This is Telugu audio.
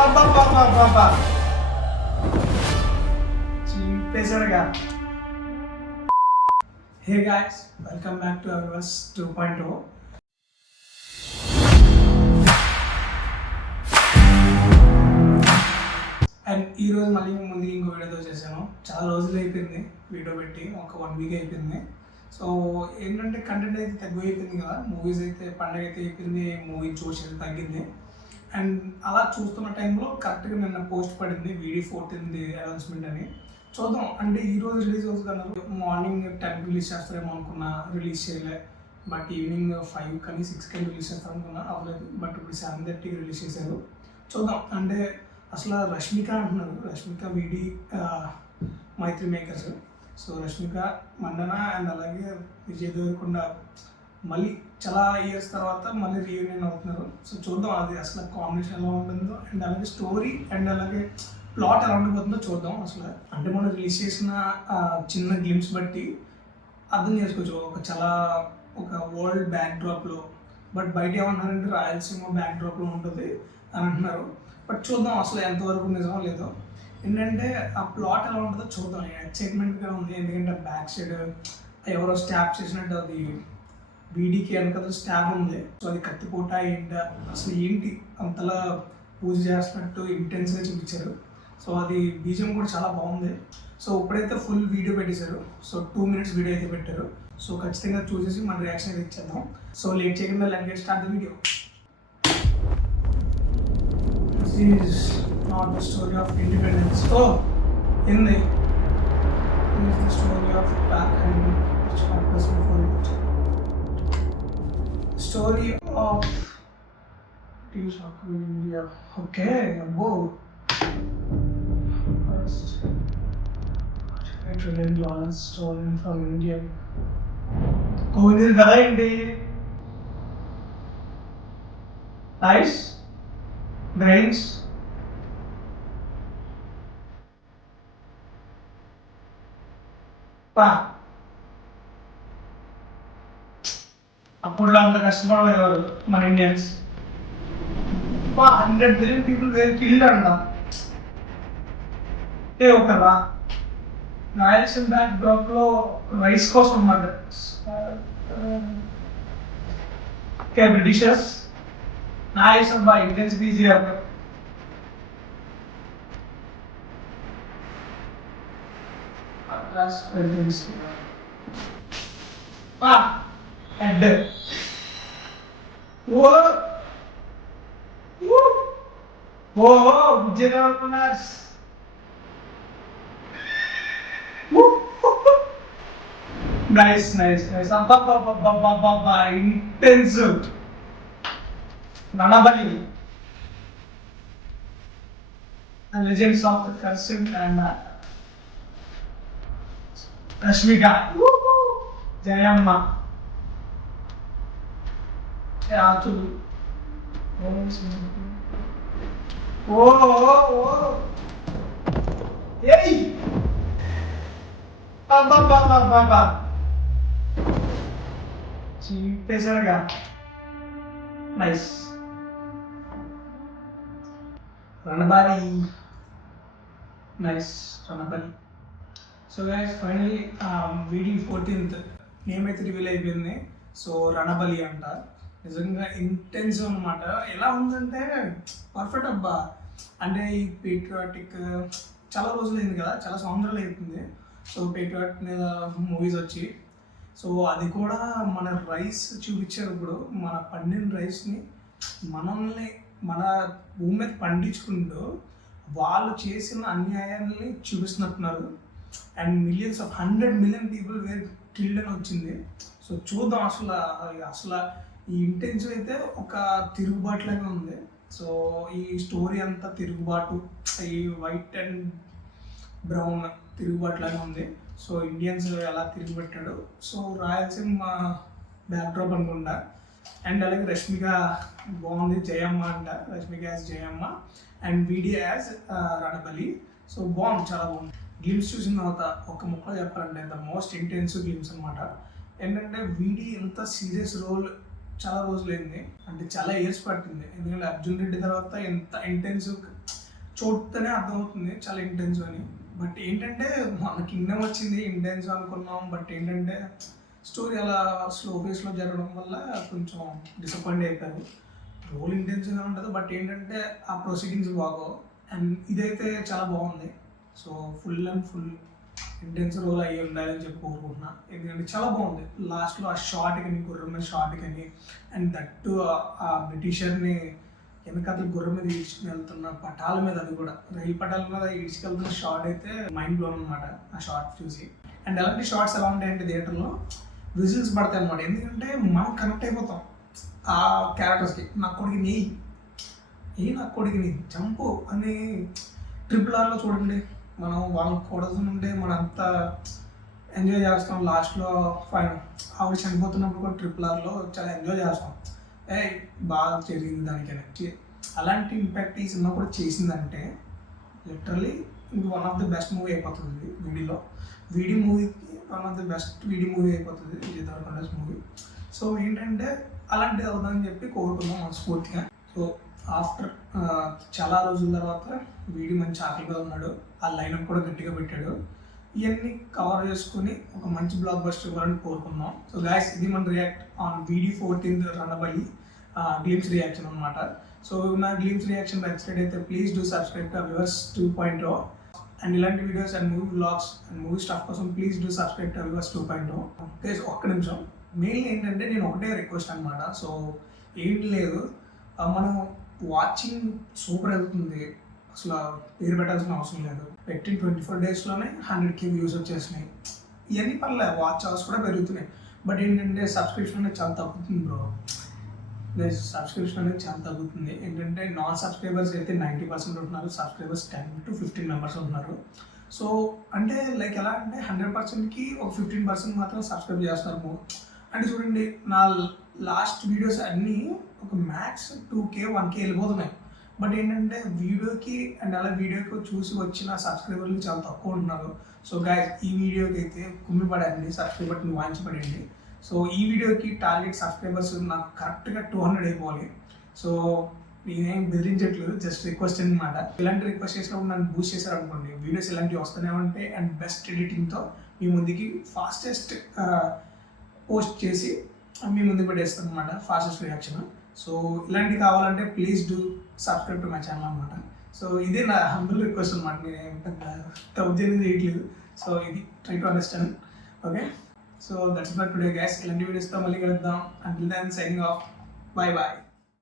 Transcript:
అబ్బబ్బబ్బబ్బబ్బా! చింపేశాడుగా. Hey guys, welcome back to అవర్స్ 2.0. అండ్ ఈరోజు మళ్ళీ ముందుకి ఇంకో వీడియోతో చేశాను. చాలా రోజులు అయిపోయింది వీడియో పెట్టి, ఒక 1 వీక్ అయిపోయింది. సో ఏంటంటే కంటెంట్ అయితే తక్కువ అయిపోయింది కదా, మూవీస్ అయితే పండగ అయితే అయిపోయింది, మూవీ చూసేది తగ్గింది. అండ్ అలా చూస్తున్న టైంలో కరెక్ట్గా నిన్న పోస్ట్ పడింది VD14 అనౌన్స్మెంట్ అని. చూద్దాం, అంటే ఈరోజు రిలీజ్ అవుతుంది. మార్నింగ్ 10కి రిలీజ్ చేస్తారేమో అనుకున్నా, రిలీజ్ చేయలే. బట్ ఈవినింగ్ 5 కానీ 6 కానీ రిలీజ్ చేస్తారు అనుకున్నా, అవ్వలేదు. బట్ ఇప్పుడు 7:30కి రిలీజ్ చేశారు. చూద్దాం. అంటే అసలు రష్మిక అంటున్నారు, రష్మిక వీడి Mythri Makers. So Rashmika Mandanna and అలాగే విజయ్ దేవరకొండ మళ్ళీ చాలా ఇయర్స్ తర్వాత మళ్ళీ రీయూనియన్ అవుతున్నారు. సో చూద్దాం అది అసలు కాంబినేషన్ ఎలా ఉంటుందో, అండ్ అలాగే స్టోరీ అండ్ అలాగే ప్లాట్ ఎలా ఉండిపోతుందో చూద్దాం. అసలు అంటే మనం రిలీజ్ చేసిన చిన్న గ్లిమ్స్ బట్టి అర్థం చేసుకోవచ్చు, ఒక వరల్డ్ బ్యాక్ డ్రాప్లో. బట్ బయట ఏమంటున్నారంటే రాయలసీమ బ్యాక్ డ్రాప్లో ఉంటుంది అని అంటున్నారు. బట్ చూద్దాం అసలు ఎంతవరకు నిజమో లేదో. ఏంటంటే ఆ ప్లాట్ ఎలా ఉంటుందో చూద్దాం. ఎక్సైట్మెంట్గా ఉంది, ఎందుకంటే బ్యాక్ సైడ్ ఎవరో స్టాప్ చేసినట్టు అది వీడికి వెనకాల స్టాప్ ఉంది. సో అది కత్తిపోట ఏంటా, అసలు ఏంటి అంతలా పూజ చేస్తున్నట్టు ఇంటెన్స్గా చూపించారు. సో అది బీజిఎం కూడా చాలా బాగుంది. సో ఇప్పుడైతే ఫుల్ వీడియో పెట్టేశారు. సో 2 minutes వీడియో అయితే పెట్టారు. సో ఖచ్చితంగా చూసేసి మన రియాక్షన్ అయితే ఇచ్చేద్దాం. సో లేట్ చేయకుండా let's get start the video. This is not the story of independence. Oh, Hindi. This is the story of black and which happens before it. Story of British Rockabilly in India. Okay, whoa. First, $8 trillion stolen from India. Going కదా ఏంటి? Nice. Brains. పా అప్పుడు అంత కష్టపడేవారు మన Indians. 100 billion people were killed అంట. ఒకరా రాయలసీమ బ్యాక్ డ్రాప్ లో రైస్ కోసం అన్నమాట. Britishers Nice by intense busy after. Last sentence. And whoa, whoa, whoa, general class. Nice. Intense. Ranabali, the legends of the Karsim and Rashmika, Jayamma, Oh, hey, Baba, Chipesarga, nice. Ranabali, nice, Ranabali. So guys, finally VD14th name అయితే రివీల్ అయిపోయింది. సో రణబలి అంట. నిజంగా ఇంటెన్స్ అనమాట. ఎలా ఉందంటే పర్ఫెక్ట్ అబ్బా. అంటే ఈ పేట్రియాటిక్ చాలా రోజులు అయింది కదా, చాలా సంవత్సరాలు అవుతుంది. సో పేట్రియాట్ మీద మూవీస్ వచ్చి, సో అది కూడా మన రైస్ చూపించారు. ఇప్పుడు మన పండిన రైస్ని మన భూమి మీద పండించుకుంటూ వాళ్ళు చేసిన అన్యాయాన్ని చూపిస్తున్నట్టున్నారు. And millions of 100 million people were killed అని వచ్చింది. సో చూద్దాం అసలు ఈ ఇంటెన్స్ అయితే ఒక తిరుగుబాటులాగా ఉంది. సో ఈ స్టోరీ అంతా తిరుగుబాటు, ఈ వైట్ అండ్ బ్రౌన్ తిరుగుబాటులాగా ఉంది. సో ఇండియన్స్ ఎలా తిరుగుబట్టాడు. సో రాయలసీమ బ్యాక్డ్రాప్ అనుకుంటా. అండ్ అలాగే రష్మిక బాగుంది, జయమ్మ అంట. రష్మిక యాజ్ జయమ్మ అండ్ వీడి యాజ్ రణబలి. సో బాగుంది, చాలా బాగుంది. గ్లిమ్స్ చూసిన తర్వాత ఒక ముక్కలో చెప్పాలంటే ద మోస్ట్ ఇంటెన్సివ్ గ్లిమ్స్ అనమాట. ఏంటంటే వీడి ఎంత సీరియస్ రోల్ చాలా రోజులైంది, అంటే చాలా ఇయర్స్ పట్టింది. ఎందుకంటే అర్జున్ రెడ్డి తర్వాత ఎంత ఇంటెన్సివ్ చూస్తేనే అర్థమవుతుంది చాలా ఇంటెన్స్ అని. బట్ ఏంటంటే మన కింగ్డమ్ వచ్చింది ఇంటెన్స్ అనుకున్నాం, బట్ ఏంటంటే స్టోరీ అలా స్లో ఫేస్లో జరగడం వల్ల కొంచెం డిసప్పాయింట్ అయిపోయారు. రోల్ ఇంటెన్స్గా ఉంటుంది, బట్ ఏంటంటే ఆ ప్రొసీడింగ్స్ బాగోవు. అండ్ ఇదైతే చాలా బాగుంది. So full and full intense role అయ్యి ఉండాలని చెప్పి కోరుకుంటున్నా. ఎందుకంటే చాలా బాగుంది. లాస్ట్లో ఆ షార్ట్ కానీ గుర్రం మీద షార్ట్ కానీ, అండ్ దట్టు ఆ బ్రిటిషర్ని వెనకాతల గుర్రం మీద ఈడ్చుకుని వెళ్తున్న పటాల మీద, అది కూడా రైలు పటాల మీద ఈడ్చుకెళ్తున్న షార్ట్ అయితే మైండ్ బ్లోన్ అనమాట ఆ షార్ట్ చూసి. అండ్ అలాంటి షార్ట్స్ ఎలా ఉంటాయంటే థియేటర్లో విజిల్స్ పడతాయి అనమాట. ఎందుకంటే మనం కనెక్ట్ అయిపోతాం ఆ క్యారెక్టర్స్కి. నా కొడుకు నెయ్యి నా కొడుకుని చంపు అని ట్రిపుల్ ఆర్లో చూడండి, మనం వాళ్ళని కొడుతుంటే మనం అంతా ఎంజాయ్ చేస్తాం. లాస్ట్లో ఆవిడ చనిపోతున్నప్పుడు కూడా ట్రిపుల్ ఆర్లో చాలా ఎంజాయ్ చేస్తాం. బాగా జరిగింది దానికని. అలాంటి ఇంపాక్ట్ ఈ సినిమా కూడా చేసిందంటే literally one of the best movie అయిపోతుంది వీడిలో. వీడి మూవీకి వన్ ఆఫ్ ది బెస్ట్ వీడి మూవీ అయిపోతుంది విజయ్ దేవరకొండ మూవీ. సో ఏంటంటే అలాంటిది అవుతుందని చెప్పి కోరుకున్నాం మనస్ఫూర్తిగా. సో ఆఫ్టర్ చాలా రోజుల తర్వాత వీడి మంచి ఆకలిగా ఉన్నాడు, ఆ లైనప్ కూడా గట్టిగా పెట్టాడు. ఇవన్నీ కవర్ చేసుకుని ఒక మంచి బ్లాక్ బస్టర్ ఇవ్వాలని కోరుకున్నాం. సో గాయస్, ఇది మన రియాక్ట్ ఆన్ వీడి 14th రణబలి గ్లిమ్స్ రియాక్షన్ అనమాట. సో నా గ్లిమ్స్ రియాక్షన్ వెబ్సైట్ అయితే ప్లీజ్ డూ సబ్స్క్రైబ్ టు అవివర్స్ 2.0. అండ్ ఇలాంటి videos and movie vlogs and movie stuff కోసం ప్లీజ్ డూ సబ్స్క్రైబ్ టు అవివర్స్ 2.0. ప్లీజ్ ఒక్క నిమిషం. మెయిన్ ఏంటంటే నేను ఒకటే రిక్వెస్ట్ అనమాట. సో ఏంటి లేదు, మనం వాచింగ్ సూపర్ వెళ్తుంది, అసలు పేరు పెట్టాల్సిన అవసరం లేదు. పెట్టిన 24 daysలోనే 100K వ్యూస్ వచ్చేసినాయి. ఇవన్నీ పర్లేదు, వాచ్ అవర్స్ కూడా పెరుగుతున్నాయి. బట్ ఏంటంటే సబ్స్క్రిప్షన్ అనేది చాలా తగ్గుతుంది బ్రో. సబ్స్క్రిప్షన్ అనేది చాలా తగ్గుతుంది. ఏంటంటే నాన్ సబ్స్క్రైబర్స్ అయితే 90% ఉంటున్నారు, సబ్స్క్రైబర్స్ 10 to 15 members ఉంటున్నారు. సో అంటే లైక్ ఎలా అంటే 100%కి ఒక 15% మాత్రం సబ్స్క్రైబ్ చేస్తున్నారు. అంటే చూడండి, నా లాస్ట్ వీడియోస్ అన్నీ ఒక మ్యాక్స్ 2K 1K వెళ్ళిపోతున్నాయి. బట్ ఏంటంటే వీడియోకి అండ్ అలా వీడియోకి చూసి వచ్చిన సబ్స్క్రైబర్లు చాలా తక్కువ ఉంటున్నారు. సో గాయస్, ఈ వీడియోకి అయితే కుమ్మి పడండి, సబ్స్క్రైబ్ బటన్ వాంచి పడండి. సో ఈ వీడియోకి టార్గెట్ సబ్స్క్రైబర్స్ నాకు కరెక్ట్గా 200 అయిపోవాలి. సో నేనేం బెదిరించట్లేదు, జస్ట్ రిక్వెస్ట్ అనమాట. ఇలాంటి రిక్వెస్ట్ చేసినప్పుడు నన్ను బూస్ట్ చేశారనుకోండి, వీడియోస్ ఇలాంటివి వస్తూనే ఉంటాయి. అండ్ బెస్ట్ ఎడిటింగ్తో మీ ముందుకి ఫాస్టెస్ట్ పోస్ట్ చేసి మీ ముందుకు పెట్టేస్తాను అనమాట, ఫాస్టెస్ట్ రియాక్షన్. సో ఇలాంటివి కావాలంటే please do subscribe to my channel అనమాట. సో ఇదే నా హంబుల్ రిక్వెస్ట్ అనమాట. నేను పెద్ద చేయట్లేదు. సో ఇది try to understand. Okay, so that's for today guys. ఇలాంటి వీడియోస్తో మళ్ళీ కలుద్దాం. Until then signing off. Bye bye.